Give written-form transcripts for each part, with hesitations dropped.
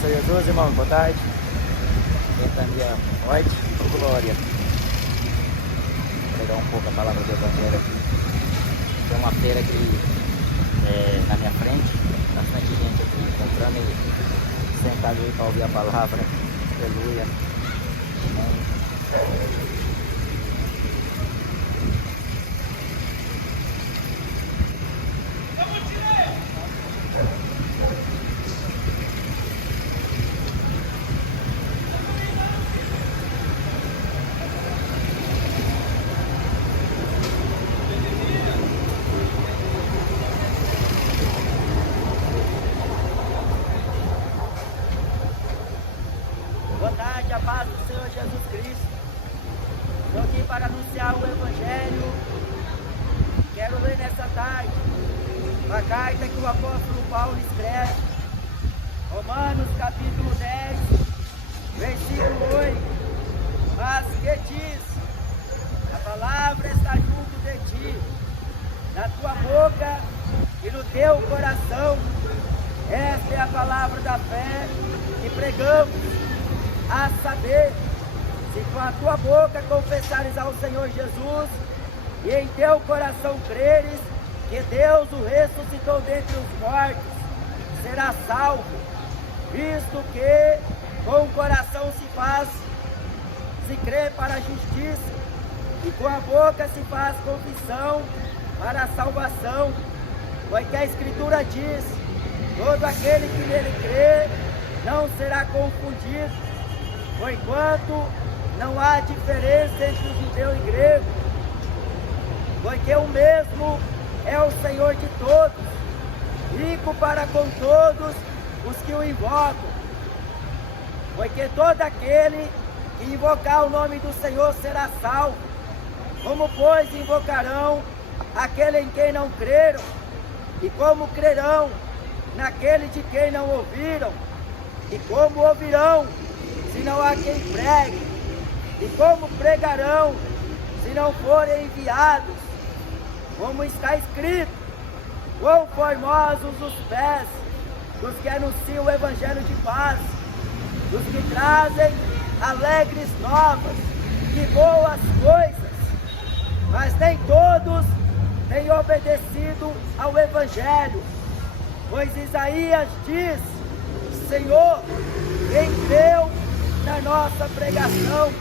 Graças a Jesus, irmão, boa tarde. Ventania Norte, glória. Vou pregar um pouco a palavra do Evangelho aqui. Tem uma feira aqui na minha frente, bastante gente aqui comprando e sentado aí para ouvir a palavra. Aleluia. Amém. Boa tarde, a paz do Senhor Jesus Cristo. Estou aqui para anunciar o Evangelho. Quero ler nessa tarde a carta que o apóstolo Paulo escreve, Romanos capítulo 10, versículo 8. Mas que diz: a palavra está junto de ti, na tua boca e no teu coração. Esta é a palavra da fé que pregamos, a saber, se com a tua boca confessares ao Senhor Jesus e em teu coração creres que Deus o ressuscitou dentre os mortos, serás salvo, visto que com o coração se crê para a justiça e com a boca se faz confissão para a salvação, pois que a Escritura diz: todo aquele que nele crê não será confundido, porquanto não há diferença entre o judeu e grego, porque o mesmo é o Senhor de todos, rico para com todos os que o invocam, porque todo aquele que invocar o nome do Senhor será salvo. Como, pois, invocarão aquele em quem não creram? E como crerão naquele de quem não ouviram? E como ouvirão se não há quem pregue? E como pregarão se não forem enviados? Como está escrito: quão formosos os pés dos que anunciam o Evangelho de paz, dos que trazem alegres novas de boas coisas. Mas nem todos têm obedecido ao Evangelho, pois Isaías diz: Senhor, quem creu na nossa pregação?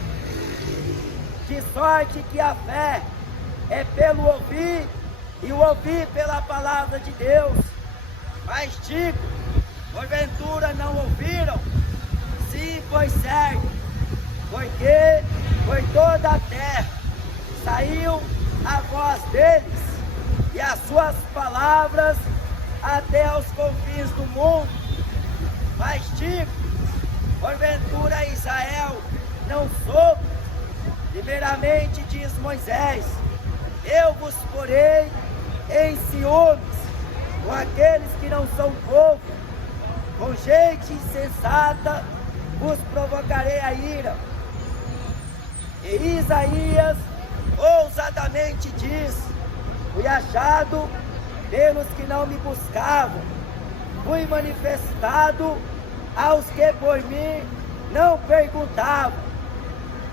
De sorte que a fé é pelo ouvir, e o ouvir pela palavra de Deus. Mas digo, porventura não ouviram? Sim, pois certo, porque por toda a terra saiu a voz deles, e as suas palavras até aos confins do mundo. Mas digo, porventura Israel não soube? Primeiramente diz Moisés: eu vos porei em ciúmes com aqueles que não são povo, com gente insensata vos provocarei a ira. E Isaías ousadamente diz: fui achado pelos que não me buscavam, fui manifestado aos que por mim não perguntavam.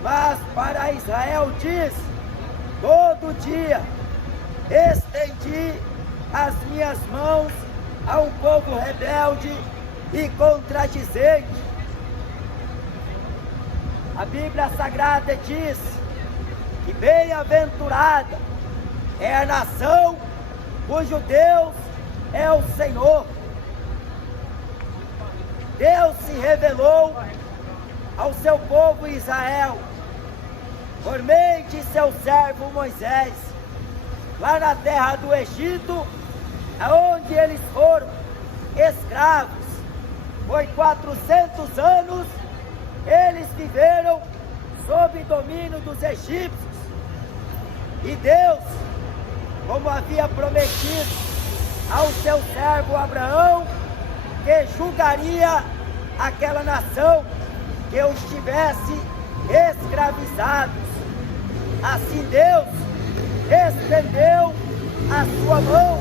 Mas para Israel diz: todo dia estendi as minhas mãos a um povo rebelde e contradizente. A Bíblia Sagrada diz que bem-aventurada é a nação cujo Deus é o Senhor. Deus se revelou ao seu povo Israel por meio de seu servo Moisés, lá na terra do Egito, aonde eles foram escravos. Por 400 anos eles viveram sob domínio dos egípcios, e Deus, como havia prometido ao seu servo Abraão, que julgaria aquela nação que os tivesse escravizados. Assim Deus estendeu a sua mão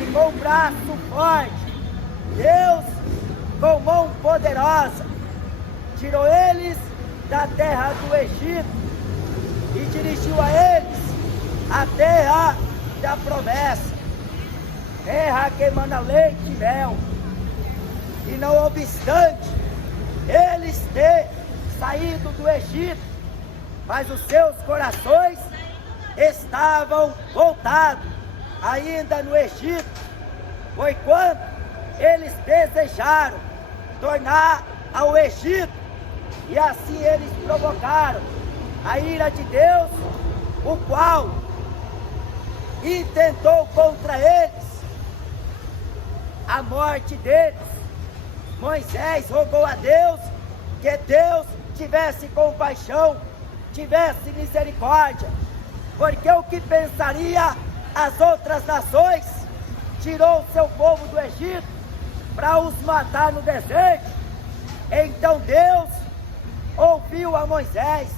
e com o braço forte Deus com mão poderosa, tirou eles da terra do Egito e dirigiu a eles a terra da promessa, terra que emana leite e mel. E não obstante eles ter saído do Egito, mas os seus corações estavam voltados ainda no Egito, foi quando eles desejaram tornar ao Egito, e assim eles provocaram a ira de Deus, o qual intentou contra eles a morte deles. Moisés rogou a Deus que Deus tivesse compaixão, tivesse misericórdia, porque o que pensaria as outras nações? Tirou o seu povo do Egito para os matar no deserto. Então Deus ouviu a Moisés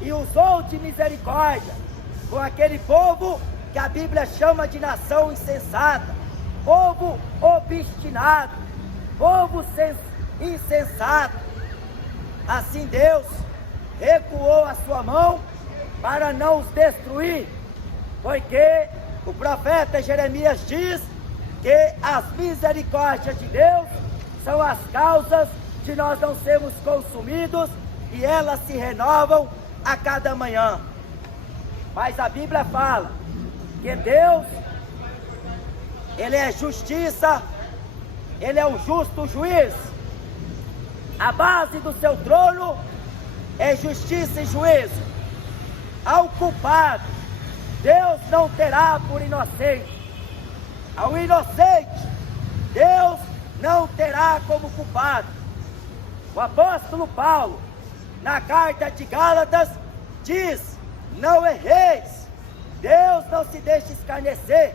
e usou de misericórdia com aquele povo que a Bíblia chama de nação insensata, povo obstinado, povo insensato. Assim Deus recuou a sua mão para não os destruir, porque o profeta Jeremias diz que as misericórdias de Deus são as causas de nós não sermos consumidos, e elas se renovam a cada manhã. Mas a Bíblia fala que Deus, Ele é justiça, Ele é um justo juiz. A base do seu trono é justiça e juízo. Ao culpado, Deus não terá por inocente. Ao inocente, Deus não terá como culpado. O apóstolo Paulo, na carta de Gálatas, diz: não erreis, Deus não se deixa escarnecer.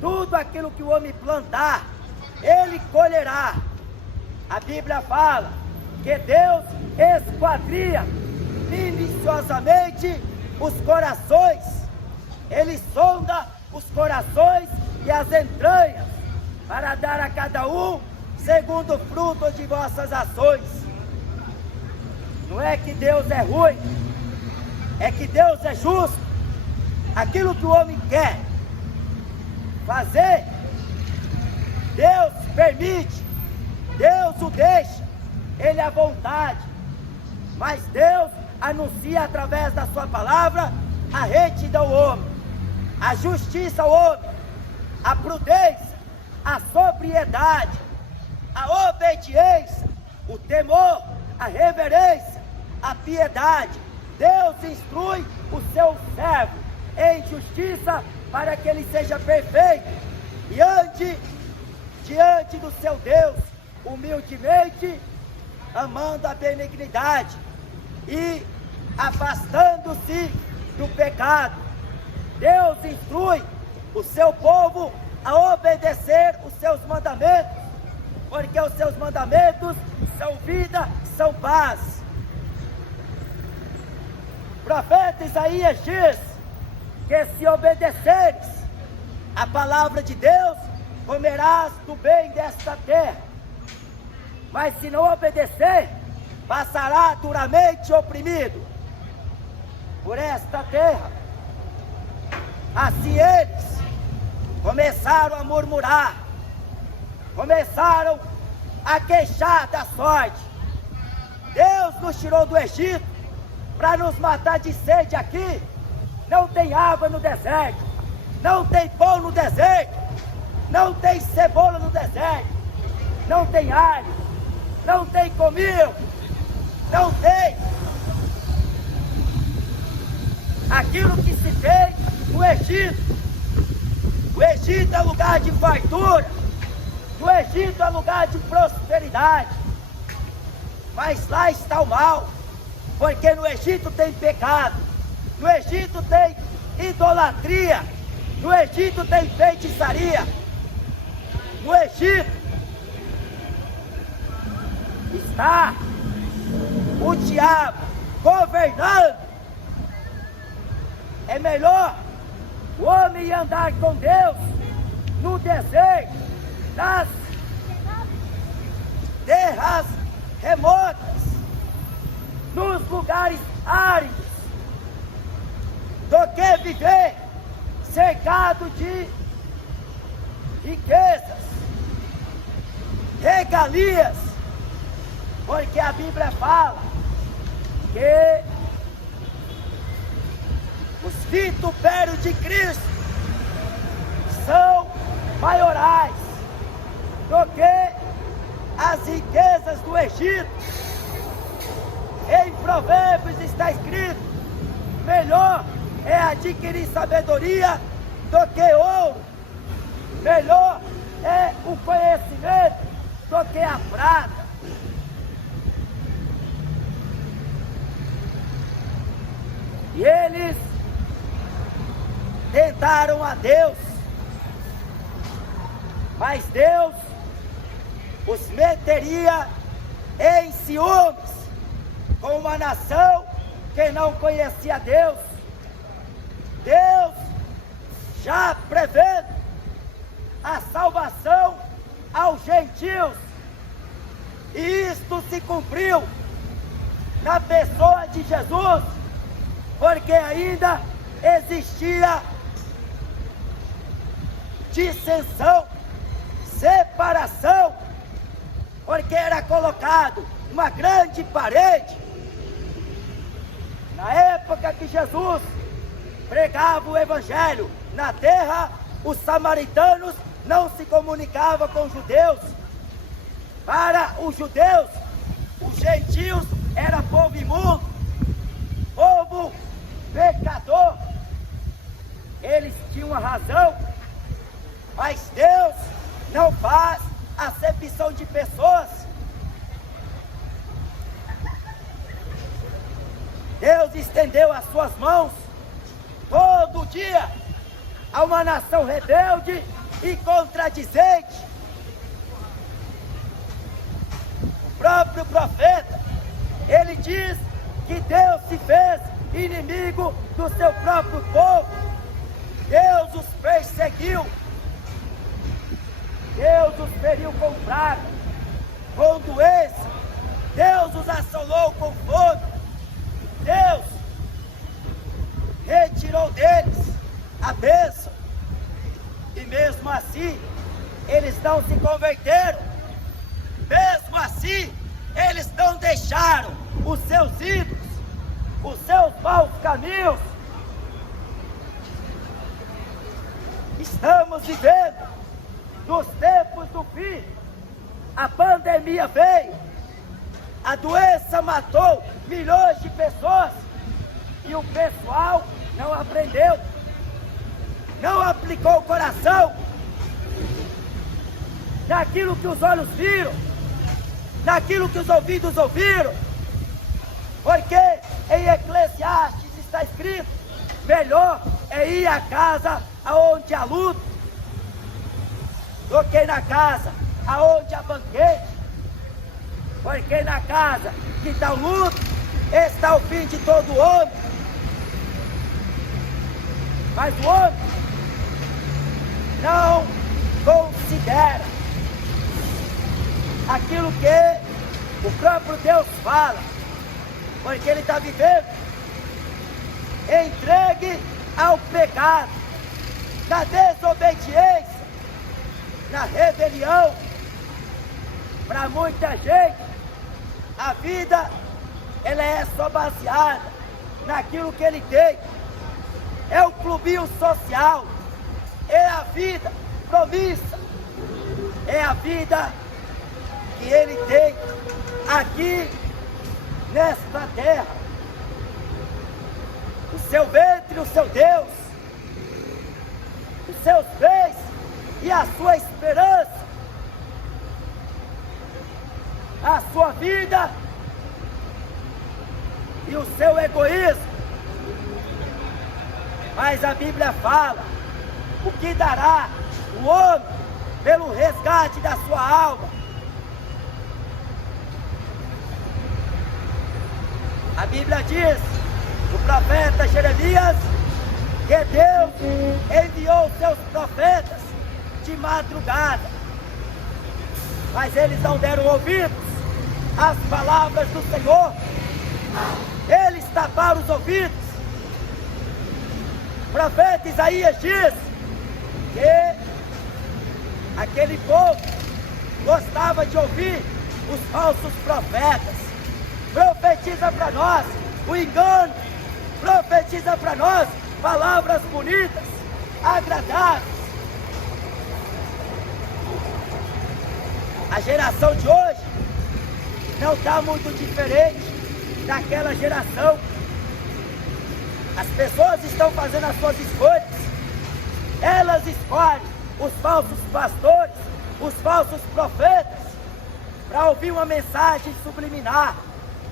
Tudo aquilo que o homem plantar, ele colherá. A Bíblia fala que Deus esquadria minuciosamente os corações, Ele sonda os corações e as entranhas, para dar a cada um segundo o fruto de vossas ações. Não é que Deus é ruim, é que Deus é justo. Aquilo que o homem quer fazer, Deus permite, Deus o deixa, Ele é à vontade. Mas Deus anuncia através da sua palavra a retidão ao homem, a justiça ao homem, a prudência, a sobriedade, a obediência, o temor, a reverência, a piedade. Deus instrui o seu servo em justiça para que ele seja perfeito e ande diante do seu Deus humildemente, amando a benignidade e afastando-se do pecado. Deus instrui o seu povo a obedecer os seus mandamentos, porque os seus mandamentos são vida, são paz. O profeta Isaías diz que se obedeceres a palavra de Deus, comerás do bem desta terra. Mas se não obedecer, passará duramente oprimido por esta terra. Assim eles começaram a murmurar, começaram a queixar da sorte. Deus nos tirou do Egito para nos matar de sede aqui. Não tem água no deserto, não tem pão no deserto, não tem cebola no deserto, não tem alho, não tem cominho, não tem aquilo que se fez no Egito. O Egito é lugar de fartura, o Egito é lugar de prosperidade, mas lá está o mal, porque no Egito tem pecado, no Egito tem idolatria, no Egito tem feitiçaria, no Egito está o diabo governando. É melhor o homem andar com Deus no deserto, remotas, nos lugares áridos, do que viver cercado de riquezas, regalias, porque a Bíblia fala que os vitupérios de Cristo são maiorais do que as riquezas do Egito. Em Provérbios está escrito: melhor é adquirir sabedoria do que ouro, melhor é o conhecimento do que a prata. E eles tentaram a Deus, mas Deus os meteria em ciúmes com uma nação que não conhecia Deus. Deus já prevendo a salvação aos gentios, e isto se cumpriu na pessoa de Jesus, porque ainda existia dissensão, separação, porque era colocado uma grande parede. Na época que Jesus pregava o Evangelho na terra, os samaritanos não se comunicavam com os judeus. Para os judeus, os gentios era povo imundo, povo pecador. Eles tinham a razão, mas Deus não faz acepção de pessoas. Deus estendeu as suas mãos todo dia a uma nação rebelde e contradizente. O próprio profeta, ele diz que Deus se fez inimigo do seu próprio povo. Deus os perseguiu, Deus os feriu com praga, com doença, Deus os assolou com fome. Deus retirou deles a bênção, e mesmo assim eles não se converteram, mesmo assim eles não deixaram os seus ídolos, os seus maus caminhos. Estamos vivendo nos tempos do fim. A pandemia veio, a doença matou milhões de pessoas, e o pessoal não aprendeu, não aplicou o coração naquilo que os olhos viram, naquilo que os ouvidos ouviram, porque em Eclesiastes está escrito: melhor é ir à casa aonde há luto do que na casa aonde há banquete, porque na casa que está o luto está o fim de todo homem. Mas o homem não considera aquilo que o próprio Deus fala, porque ele está vivendo entregue ao pecado, na desobediência, na rebelião. Para muita gente, a vida ela é só baseada naquilo que ele tem. É o clubinho social, é a vida promissa, é a vida que ele tem aqui nesta terra. O seu ventre, o seu Deus, os seus bens e a sua esperança, a sua vida e o seu egoísmo. Mas a Bíblia fala o que dará o homem pelo resgate da sua alma. A Bíblia diz, o profeta Jeremias, que Deus enviou seus profetas de madrugada, mas eles não deram ouvidos, as palavras do Senhor. Eles taparam os ouvidos. O profeta Isaías diz que aquele povo gostava de ouvir os falsos profetas. Profetiza para nós o engano, profetiza para nós palavras bonitas, agradáveis. A geração de hoje não está muito diferente daquela geração. As pessoas estão fazendo as suas escolhas. Elas escolhem os falsos pastores, os falsos profetas, para ouvir uma mensagem subliminar,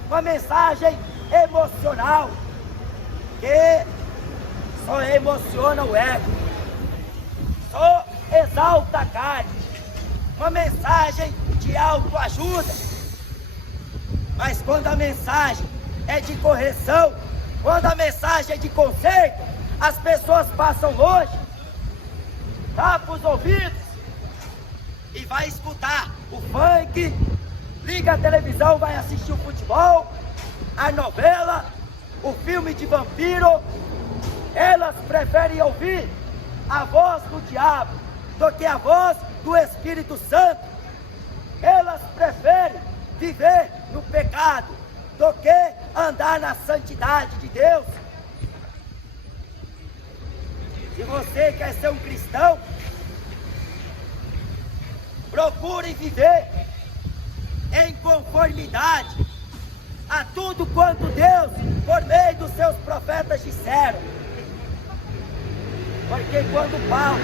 uma mensagem emocional, que só emociona o ego, só exalta a carne, uma mensagem de autoajuda. Mas quando a mensagem é de correção, quando a mensagem é de conserto, as pessoas passam longe, tapa os ouvidos e vai escutar o funk, liga a televisão, vai assistir o futebol, a novela, o filme de vampiro. Elas preferem ouvir a voz do diabo do que a voz do Espírito Santo. Elas preferem viver no pecado do que andar na santidade de Deus. Se você quer ser um cristão, procure viver em conformidade a tudo quanto Deus, por meio dos seus profetas, disseram. Porque quando Paulo,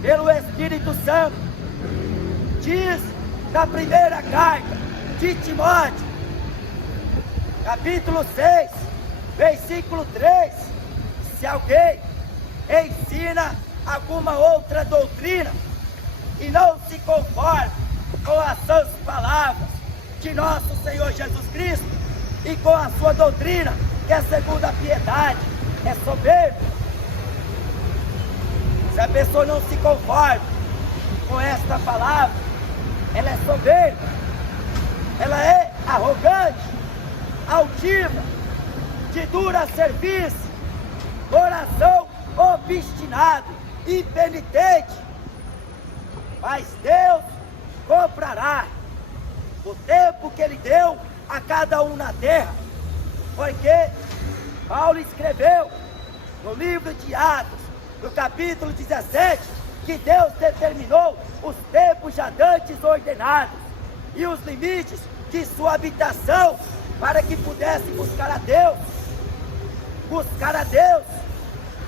pelo Espírito Santo, diz na primeira carta de Timóteo, capítulo 6, versículo 3, se alguém ensina alguma outra doutrina e não se conforma com as sãs palavras de nosso Senhor Jesus Cristo e com a sua doutrina, que é segundo a piedade, é soberbo. Se a pessoa não se conforma com esta palavra, ela é soberba, ela é arrogante, altiva, de dura serviço, coração obstinado, impenitente. Mas Deus comprará o tempo que Ele deu a cada um na terra, porque Paulo escreveu no livro de Atos, no capítulo 17, que Deus determinou os tempos já dantes ordenados e os limites de sua habitação, para que pudesse buscar a Deus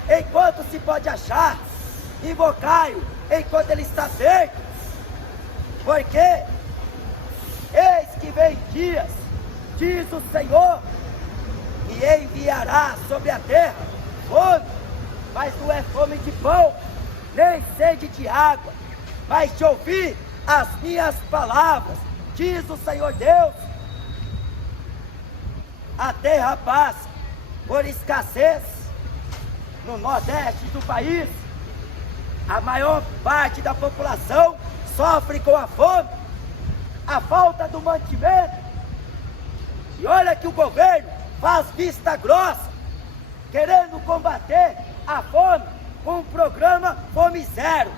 enquanto se pode achar, invocai-o enquanto Ele está perto, porque eis que vem dias, diz o Senhor, e enviará sobre a terra fome, mas não é fome de pão, nem sede de água, mas de ouvir as minhas palavras, diz o Senhor Deus. A terra passa por escassez no nordeste do país. A maior parte da população sofre com a fome, a falta do mantimento. E olha que o governo faz vista grossa, querendo combater a fome com o programa Fome Zero.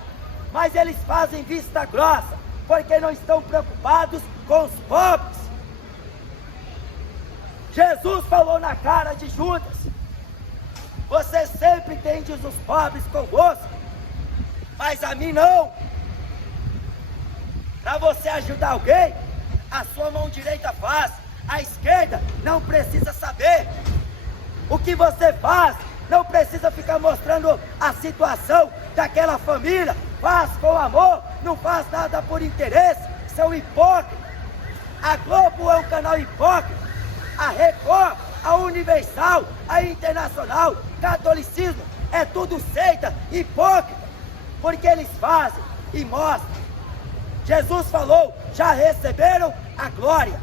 Mas eles fazem vista grossa, porque não estão preocupados com os pobres. Jesus falou na cara de Judas: você sempre tem os pobres convosco, mas a mim não. Para você ajudar alguém, a sua mão direita faz, a esquerda não precisa saber. O que você faz, não precisa ficar mostrando a situação daquela família. Faz com amor, não faz nada por interesse. São hipócritas. A Globo é um canal hipócrita. A Record, a Universal, a Internacional, catolicismo, é tudo seita hipócrita, porque eles fazem e mostram. Jesus falou: já receberam a glória.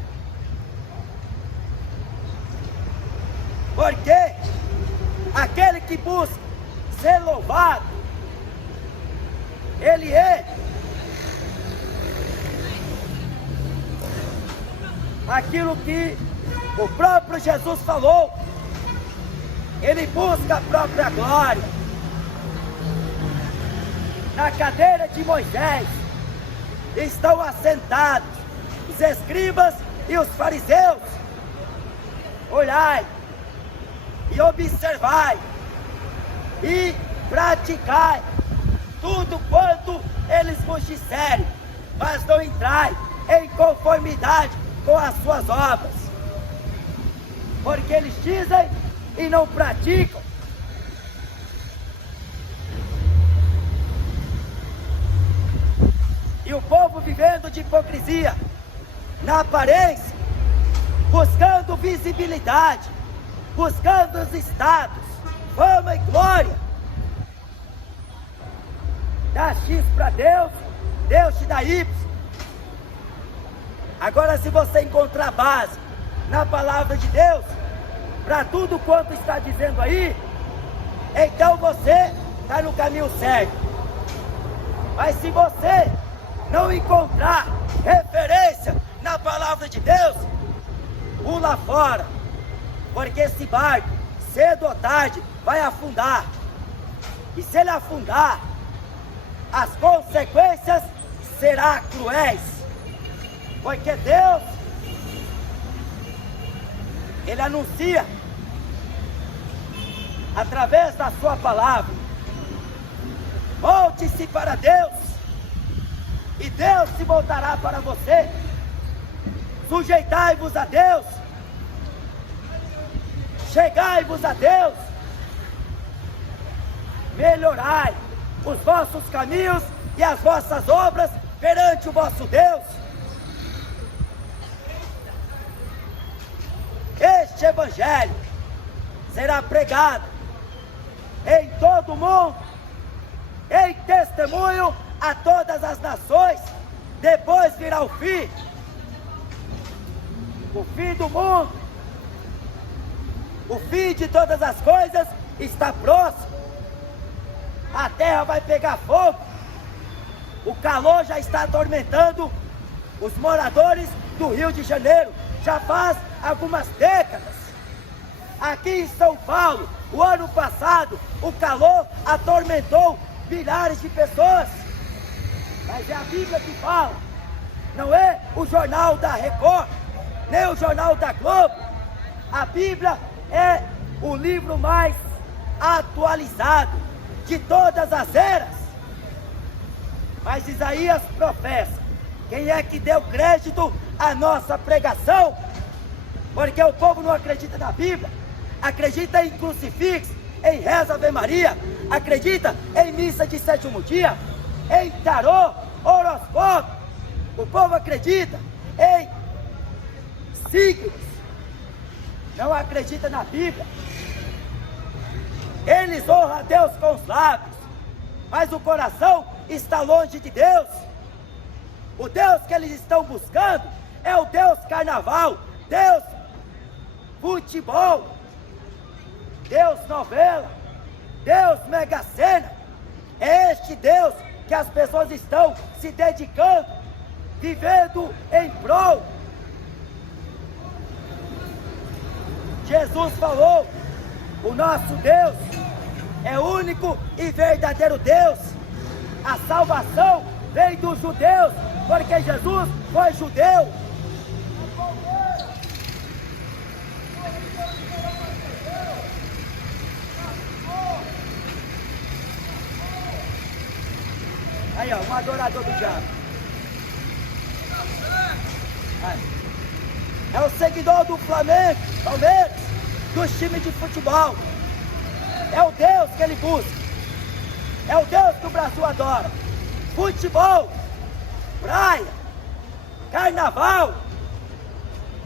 Porque aquele que busca ser louvado, ele é aquilo que o próprio Jesus falou. Ele busca a própria glória. Na cadeira de Moisés estão assentados os escribas e os fariseus. Olhai e observai e praticai tudo quanto eles vos disserem, mas não entrai em conformidade com as suas obras, porque eles dizem e não praticam. E o povo vivendo de hipocrisia, na aparência, buscando visibilidade, buscando os status, fama e glória. Dá X para Deus, Deus te dá Y. Agora, se você encontrar base na palavra de Deus, para tudo quanto está dizendo aí, então você está no caminho certo. Mas se você não encontrar referência na palavra de Deus, pula fora, porque esse barco, cedo ou tarde, vai afundar. E se ele afundar, as consequências serão cruéis, porque Deus, Ele anuncia através da sua palavra: volte-se para Deus, e Deus se voltará para você. Sujeitai-vos a Deus, chegai-vos a Deus, melhorai os vossos caminhos e as vossas obras perante o vosso Deus. Este evangelho será pregado em todo o mundo, em testemunho a todas as nações. Depois virá o fim do mundo. O fim de todas as coisas está próximo. A terra vai pegar fogo. O calor já está atormentando os moradores do Rio de Janeiro. Já faz algumas décadas. Aqui em São Paulo, o ano passado, o calor atormentou milhares de pessoas. Mas é a Bíblia que fala. Não é o jornal da Record, nem o jornal da Globo. A Bíblia é o livro mais atualizado de todas as eras. Mas Isaías professa. Quem é que deu crédito à nossa pregação? Porque o povo não acredita na Bíblia, acredita em crucifixo, em reza Ave Maria, acredita em missa de sétimo dia, em tarô, horóscopo. O povo acredita em signos, não acredita na Bíblia. Eles honram a Deus com os lábios, mas o coração está longe de Deus. O Deus que eles estão buscando é o Deus carnaval, Deus futebol, Deus novela, Deus mega sena. É este Deus que as pessoas estão se dedicando, vivendo em prol. Jesus falou: o nosso Deus é o único e verdadeiro Deus. A salvação vem dos judeus, porque Jesus foi judeu. Aí, ó, um adorador do diabo. Aí. É o seguidor do Flamengo, Palmeiras, dos times de futebol. É o Deus que ele busca. É o Deus que o Brasil adora. Futebol, praia, carnaval,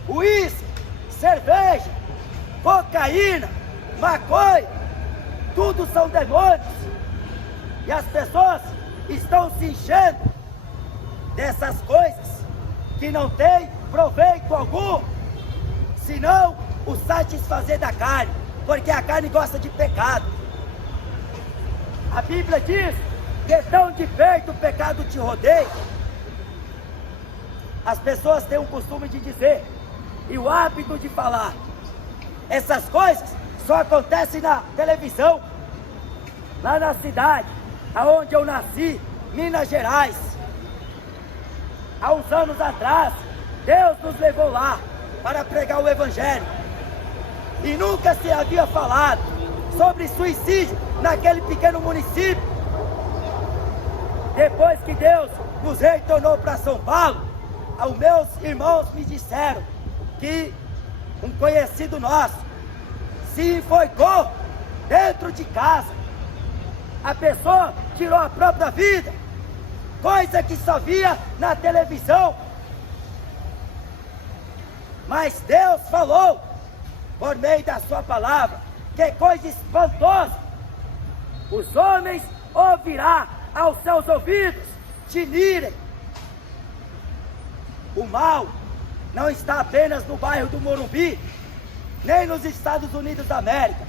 uísque, cerveja, cocaína, maconha, tudo são demônios. E as pessoas estão se enchendo dessas coisas que não tem proveito algum, senão o satisfazer da carne, porque a carne gosta de pecado. A Bíblia diz que tão de perto o pecado te rodeia. As pessoas têm um costume de dizer: e o hábito de falar. Essas coisas só acontecem na televisão, lá na cidade aonde eu nasci, Minas Gerais. Há uns anos atrás, Deus nos levou lá para pregar o Evangelho. E nunca se havia falado sobre suicídio naquele pequeno município. Depois que Deus nos retornou para São Paulo, os meus irmãos me disseram que um conhecido nosso se enforcou dentro de casa. A pessoa tirou a própria vida, coisa que só via na televisão. Mas Deus falou, por meio da sua palavra, que coisa espantosa. Os homens ouvirá aos seus ouvidos tinirem. O mal não está apenas no bairro do Morumbi, nem nos Estados Unidos da América.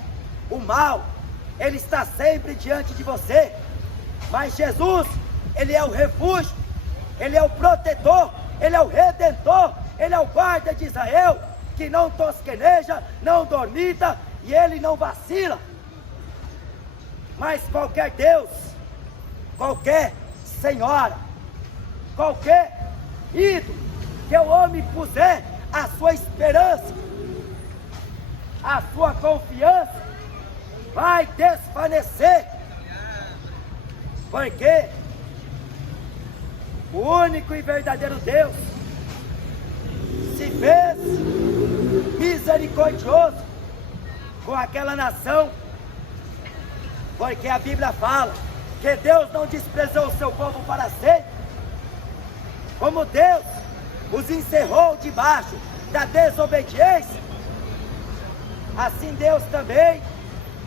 O mal, ele está sempre diante de você. Mas Jesus, ele é o refúgio, ele é o protetor, ele é o redentor, ele é o guarda de Israel, que não tosqueneja, não dormita e ele não vacila. Mas qualquer Deus, qualquer senhora, qualquer ídolo que o homem puser a sua esperança, a sua confiança, vai desfanecer. Porque o único e verdadeiro Deus se fez misericordioso com aquela nação. Porque a Bíblia fala que Deus não desprezou o seu povo para sempre. Como Deus os encerrou debaixo da desobediência, assim Deus também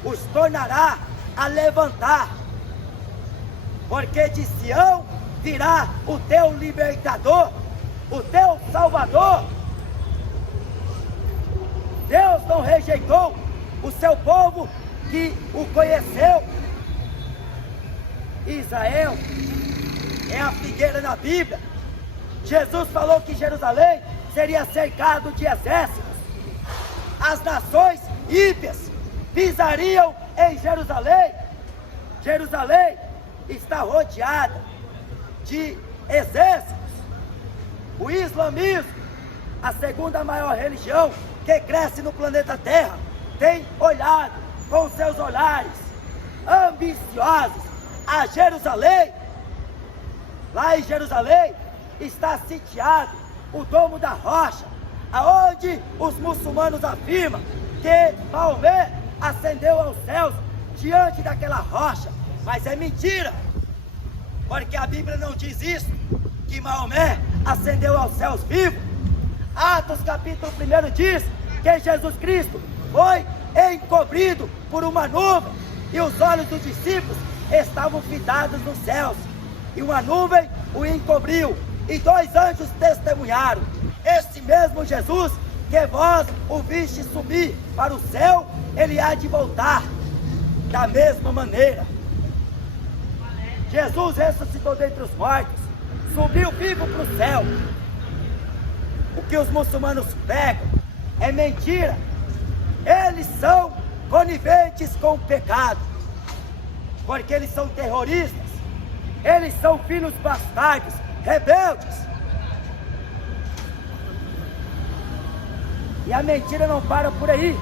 os tornará a levantar. Porque de Sião virá o teu libertador, o teu salvador. Deus não rejeitou o seu povo que o conheceu. Israel é a figueira na Bíblia. Jesus falou que Jerusalém seria cercado de exércitos. As nações ímpias pisariam em Jerusalém. Jerusalém está rodeada de exércitos. O islamismo, a segunda maior religião que cresce no planeta Terra, tem olhado com seus olhares ambiciosos a Jerusalém. Lá em Jerusalém está sitiado o Domo da Rocha, aonde os muçulmanos afirmam que Maomé ascendeu aos céus diante daquela rocha. Mas é mentira, porque a Bíblia não diz isso, que Maomé ascendeu aos céus vivo. Atos capítulo 1 diz que Jesus Cristo foi encobrido por uma nuvem e os olhos dos discípulos estavam fitados nos céus, e uma nuvem o encobriu, e 2 anjos testemunharam. Este mesmo Jesus que vós o viste subir para o céu, ele há de voltar da mesma maneira. Jesus ressuscitou dentre os mortos, subiu vivo para o céu. O que os muçulmanos pregam é mentira. Eles são coniventes com o pecado, porque eles são terroristas, eles são filhos bastardos, rebeldes. E a mentira não para por aí,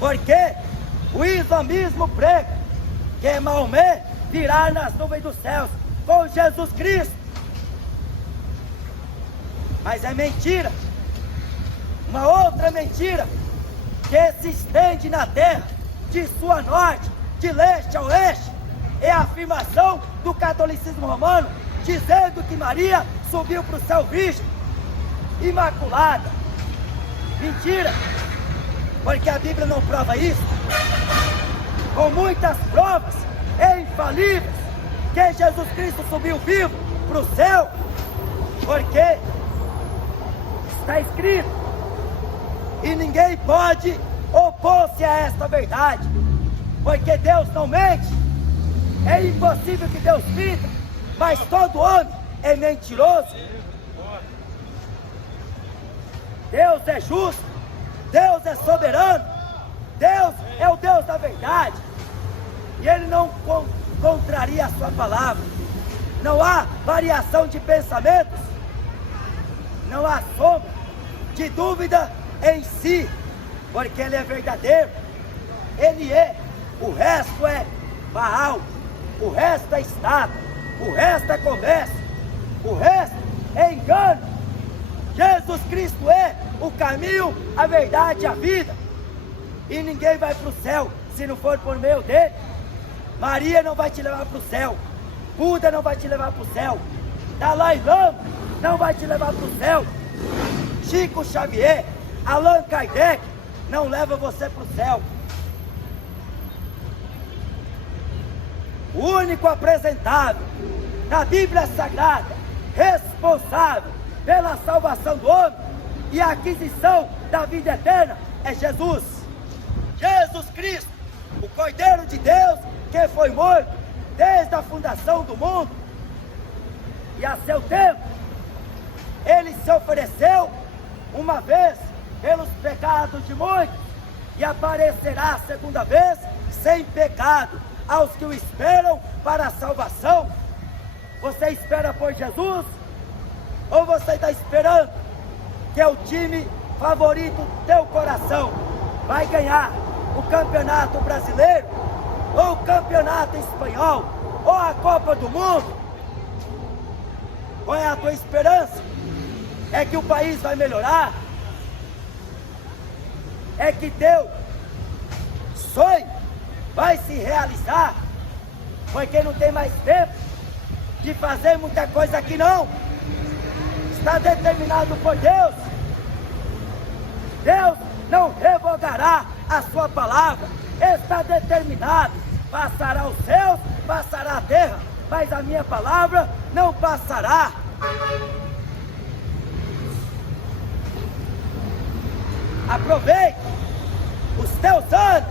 porque o islamismo prega que Maomé virá nas nuvens dos céus com Jesus Cristo. Mas é mentira. Uma outra mentira que se estende na terra, de sul a norte, de leste a oeste, é a afirmação do catolicismo romano, dizendo que Maria subiu para o céu virgem, imaculada. Mentira, porque a Bíblia não prova isso. Com muitas provas infalíveis que Jesus Cristo subiu vivo para o céu, porque está escrito, e ninguém pode opor-se a esta verdade, porque Deus não mente. É impossível que Deus minta, mas todo homem é mentiroso. Deus é justo, Deus é soberano, Deus é o Deus da verdade, e Ele não contraria a sua palavra. Não há variação de pensamentos, não há sombra de dúvida em si, porque Ele é verdadeiro, Ele é. O resto é Baal, o resto é estátua, o resto é comércio, o resto é engano. Jesus Cristo é o caminho, a verdade e a vida, e ninguém vai para o céu se não for por meio dele. Maria não vai te levar para o céu, Buda não vai te levar para o céu, Dalai Lama não vai te levar para o céu, Chico Xavier, Allan Kardec não leva você para o céu. O único apresentável na Bíblia Sagrada, responsável pela salvação do homem e a aquisição da vida eterna, é Jesus. Jesus Cristo, o Cordeiro de Deus, que foi morto desde a fundação do mundo, e a seu tempo, Ele se ofereceu uma vez pelos pecados de muitos, e aparecerá a segunda vez sem pecado aos que o esperam para a salvação. Você espera por Jesus? Ou você está esperando que é o time favorito do teu coração vai ganhar o campeonato brasileiro, ou o campeonato espanhol, ou a Copa do Mundo? Qual é a tua esperança? É que o país vai melhorar? É que teu sonho vai se realizar? Porque não tem mais tempo de fazer muita coisa aqui não. Está determinado por Deus. Deus não revogará a sua palavra. Está determinado. Passará os céus, passará a terra, mas a minha palavra não passará. Aproveite os teus anos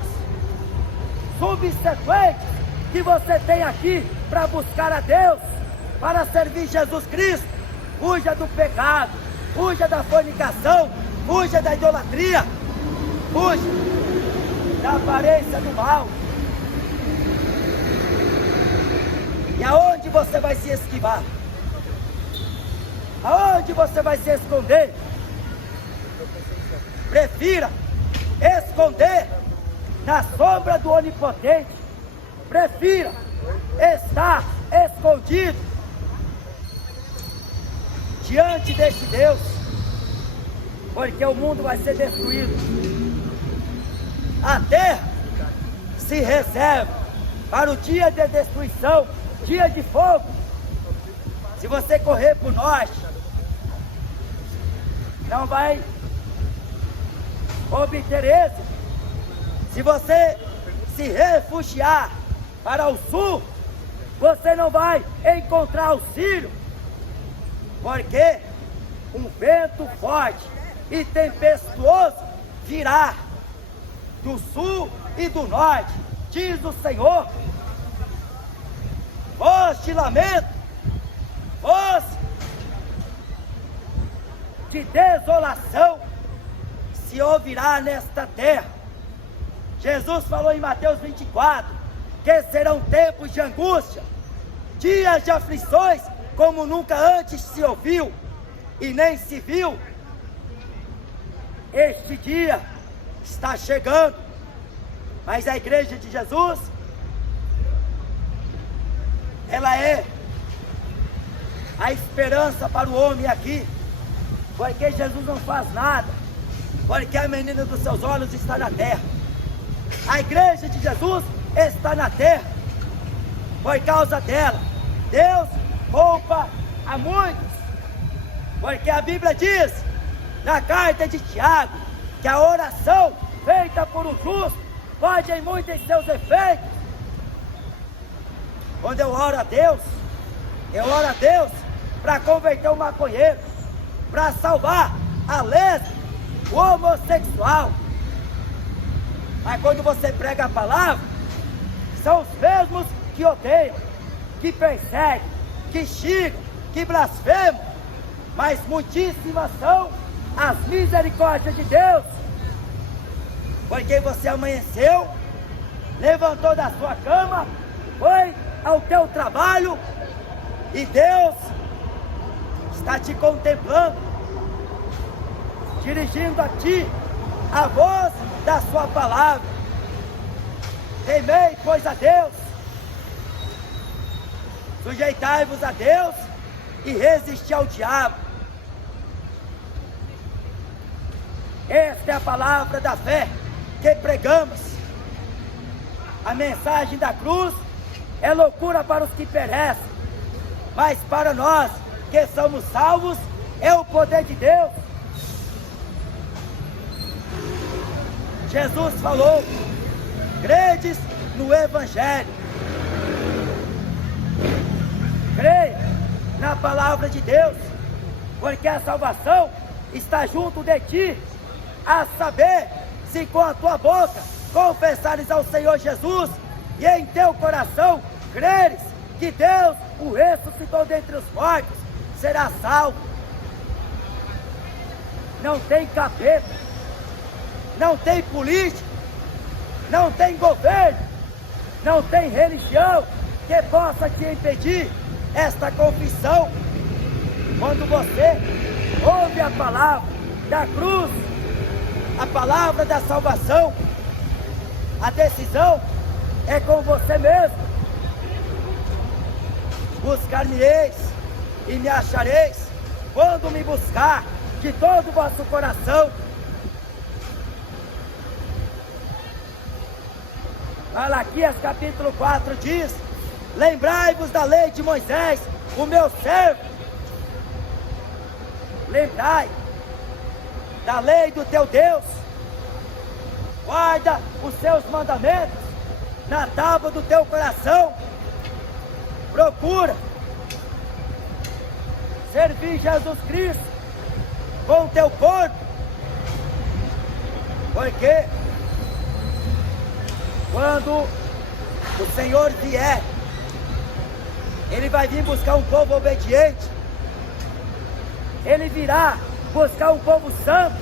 subsequentes que você tem aqui para buscar a Deus, para servir Jesus Cristo. Fuja do pecado, fuja da fornicação, fuja da idolatria, fuja da aparência do mal. E aonde você vai se esquivar? Aonde você vai se esconder? Prefira esconder na sombra do Onipotente. Prefira estar escondido diante deste Deus, porque o mundo vai ser destruído. A terra se reserva para o dia de destruição, dia de fogo. Se você correr para o norte, não vai obter êxito. Se você se refugiar para o sul, você não vai encontrar auxílio, porque um vento forte e tempestuoso virá do sul e do norte, diz o Senhor. Voz de lamento, voz de desolação se ouvirá nesta terra. Jesus falou em Mateus 24 que serão tempos de angústia, dias de aflições como nunca antes se ouviu e nem se viu. Este dia está chegando, mas a igreja de Jesus, ela é a esperança para o homem aqui, porque Jesus não faz nada, porque a menina dos seus olhos está na terra. A igreja de Jesus está na terra, por causa dela Deus poupa a muitos, porque a Bíblia diz na carta de Tiago que a oração feita por um justo pode em muito em seus efeitos. Quando eu oro a Deus para converter o maconheiro, para salvar a lésbica, o homossexual. Mas quando você prega a palavra, são os mesmos que odeiam, que perseguem, que xingam, que blasfemam, mas muitíssimas são as misericórdias de Deus, porque você amanheceu, levantou da sua cama, foi ao teu trabalho e Deus está te contemplando, dirigindo a ti a voz da sua palavra. Temei, pois, a Deus, sujeitai-vos a Deus e resisti ao diabo. Esta é a palavra da fé que pregamos. A mensagem da cruz é loucura para os que perecem, mas para nós que somos salvos é o poder de Deus. Jesus falou: credes no Evangelho, creia na palavra de Deus, porque a salvação está junto de ti, a saber, se com a tua boca confessares ao Senhor Jesus e em teu coração creres que Deus o ressuscitou dentre os mortos, será salvo. Não tem capeta, não tem política, não tem governo, não tem religião que possa te impedir esta confissão. Quando você ouve a palavra da cruz, a palavra da salvação, a decisão é com você mesmo. Buscar-me-eis e me achareis, quando me buscar de todo o vosso coração. Malaquias capítulo 4 diz: lembrai-vos da lei de Moisés, o meu servo. Lembrai da lei do teu Deus, guarda os seus mandamentos na tábua do teu coração. Procura servir Jesus Cristo com o teu corpo, porque quando o Senhor vier, Ele vai vir buscar um povo obediente, Ele virá buscar um povo santo,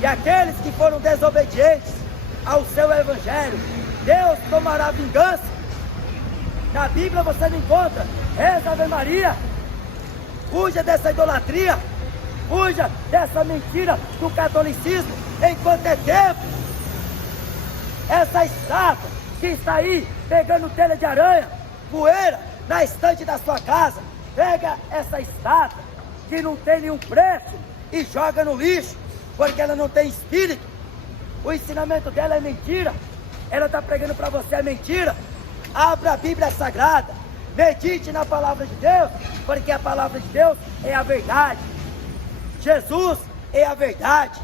e aqueles que foram desobedientes ao seu Evangelho, Deus tomará vingança. Na Bíblia você não encontra: reza Ave Maria, fuja dessa idolatria, fuja dessa mentira do catolicismo, enquanto é tempo. Essa estátua que está aí pegando telha de aranha, poeira na estante da sua casa, pega essa estátua que não tem nenhum preço e joga no lixo, porque ela não tem espírito. O ensinamento dela é mentira, ela está pregando para você a mentira. Abra a Bíblia Sagrada, medite na palavra de Deus, porque a palavra de Deus é a verdade. Jesus é a verdade,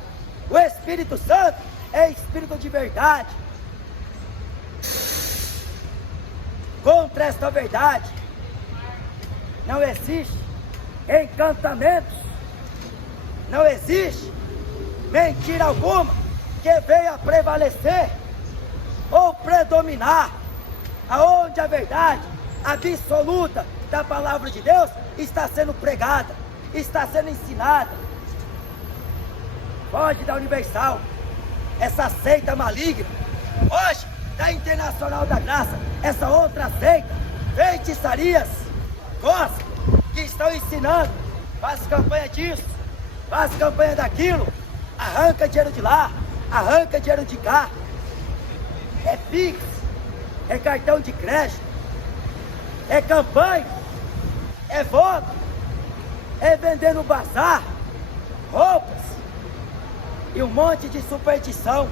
o Espírito Santo é Espírito de verdade. Contra esta verdade não existe encantamentos, não existe mentira alguma que venha prevalecer ou predominar, aonde a verdade absoluta da palavra de Deus está sendo pregada, está sendo ensinada. Foge da Universal, essa seita maligna. Hoje, da Internacional da Graça, essa outra seita, feitiçarias, gospel, que estão ensinando, faz campanha disso, faz campanha daquilo, arranca dinheiro de lá, arranca dinheiro de cá. É Pix, é cartão de crédito, é campanha, é voto, é vender no bazar, roupas e um monte de superstição,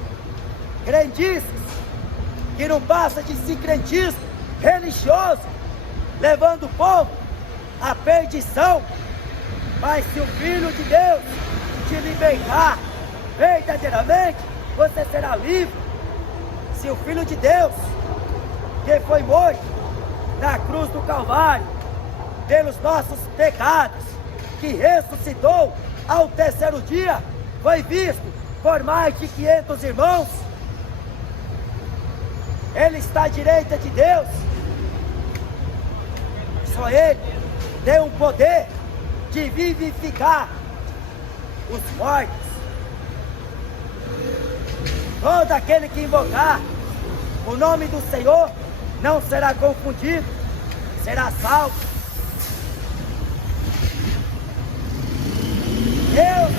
crendices, que não passa de sincretismo religioso, levando o povo à perdição. Mas se o Filho de Deus te libertar verdadeiramente, você será livre. Se o Filho de Deus, que foi morto na cruz do Calvário pelos nossos pecados, que ressuscitou ao terceiro dia, foi visto por mais de 500 irmãos, Ele está à direita de Deus. Só Ele tem o poder de vivificar os mortos. Todo aquele que invocar o nome do Senhor não será confundido, será salvo. Deus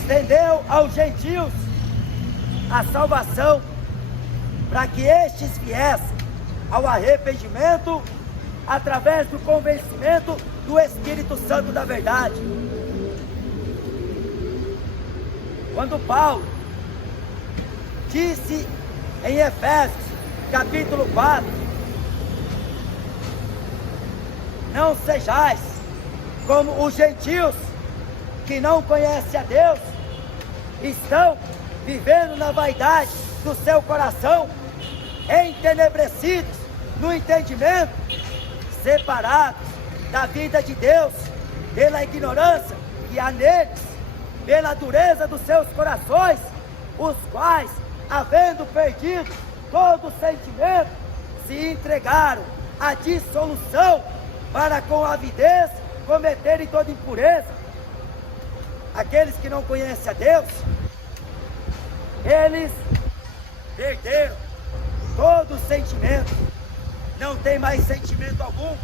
estendeu aos gentios a salvação, para que estes viessem ao arrependimento através do convencimento do Espírito Santo da verdade. Quando Paulo disse em Efésios capítulo 4: não sejais como os gentios que não conhecem a Deus, estão vivendo na vaidade do seu coração, entenebrecidos no entendimento, separados da vida de Deus pela ignorância que há neles, pela dureza dos seus corações, os quais, havendo perdido todo o sentimento, se entregaram à dissolução, para com avidez cometerem toda impureza. Aqueles que não conhecem a Deus, eles perderam todo o sentimento, não tem mais sentimento algum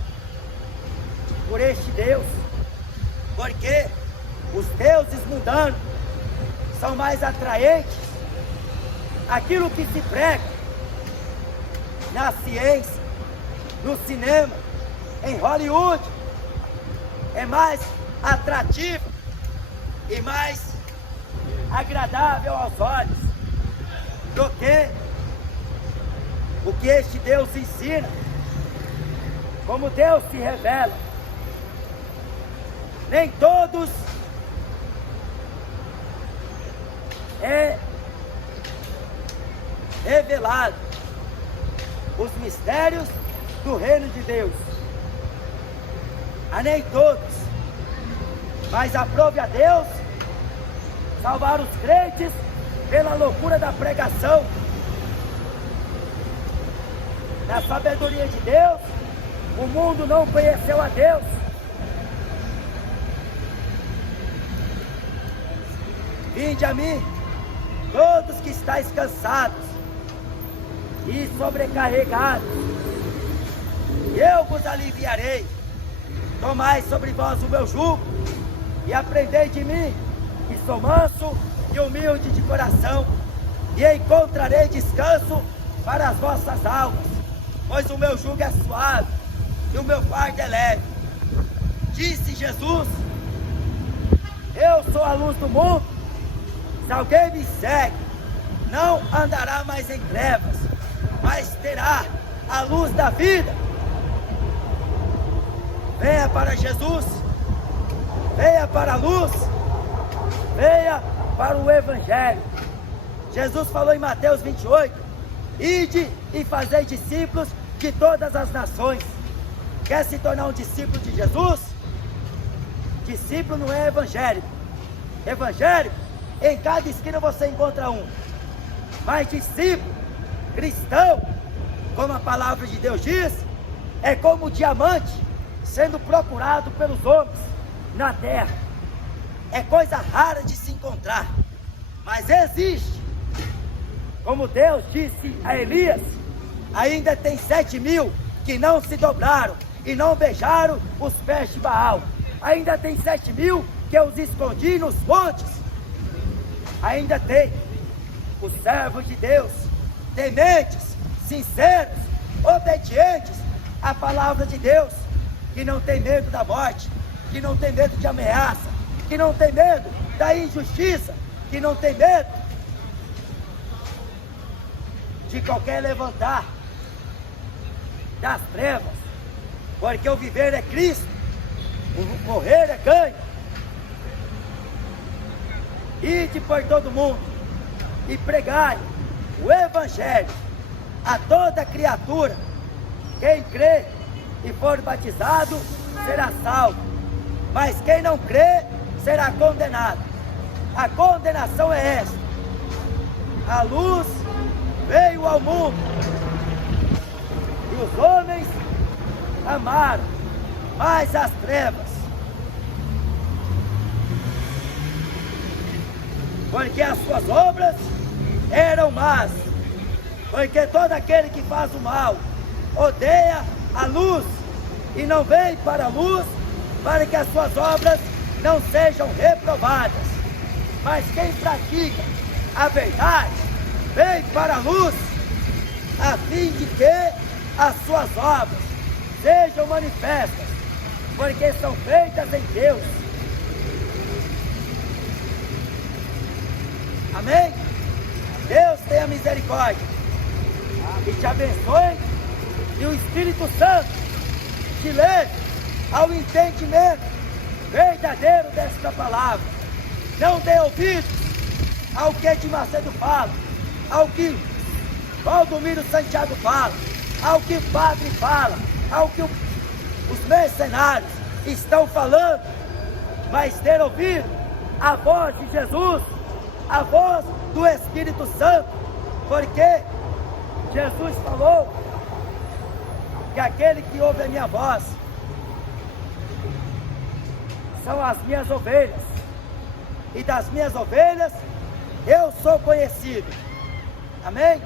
por este Deus, porque os deuses mundanos são mais atraentes. Aquilo que se prega na ciência, no cinema, em Hollywood, é mais atrativo e mais agradável aos olhos do que o que este Deus ensina, como Deus se revela. Nem todos é revelado os mistérios do reino de Deus. A nem todos, mas aprove a Deus salvar os crentes pela loucura da pregação. Na sabedoria de Deus, o mundo não conheceu a Deus. Vinde a mim, todos que estáis cansados e sobrecarregados, e eu vos aliviarei. Tomai sobre vós o meu jugo e aprendei de mim, que sou manso e humilde de coração, e encontrarei descanso para as vossas almas, pois o meu jugo é suave e o meu fardo é leve. Disse Jesus: eu sou a luz do mundo. Se alguém me segue, não andará mais em trevas, mas terá a luz da vida. Venha para Jesus, venha para a luz, venha para o Evangelho. Jesus falou em Mateus 28: ide e fazei discípulos de todas as nações. Quer se tornar um discípulo de Jesus? Discípulo não é evangélico. Evangélico, em cada esquina você encontra um. Mas discípulo, cristão, como a palavra de Deus diz, é como o diamante sendo procurado pelos homens na terra. É coisa rara de se encontrar, mas existe. Como Deus disse a Elias: ainda tem 7.000 que não se dobraram e não beijaram os pés de Baal. Ainda tem 7.000 que eu os escondi nos montes. Ainda tem os servos de Deus, tementes, sinceros, obedientes à palavra de Deus, que não tem medo da morte, que não tem medo de ameaça, que não tem medo da injustiça, que não tem medo de qualquer levantar das trevas, porque o viver é Cristo, o morrer é ganho. Ide por todo mundo e pregai o Evangelho a toda criatura. Quem crê e for batizado será salvo, mas quem não crê será condenado. A condenação é esta: a luz veio ao mundo e os homens amaram mais as trevas. Porque as suas obras eram más. Porque todo aquele que faz o mal odeia a luz e não vem para a luz, para que as suas obras não sejam reprovadas. Mas quem pratica a verdade vem para a luz, a fim de que as suas obras sejam manifestas, porque são feitas em Deus. Amém? Deus tenha misericórdia e te abençoe, e o Espírito Santo te leve ao entendimento verdadeiro desta palavra. Não dê ouvido ao que de Macedo fala, ao que Valdomiro Santiago fala, ao que o padre fala, ao que os mercenários estão falando, mas ter ouvido a voz de Jesus, a voz do Espírito Santo, porque Jesus falou que aquele que ouve a minha voz são as minhas ovelhas, e das minhas ovelhas eu sou conhecido. Amém?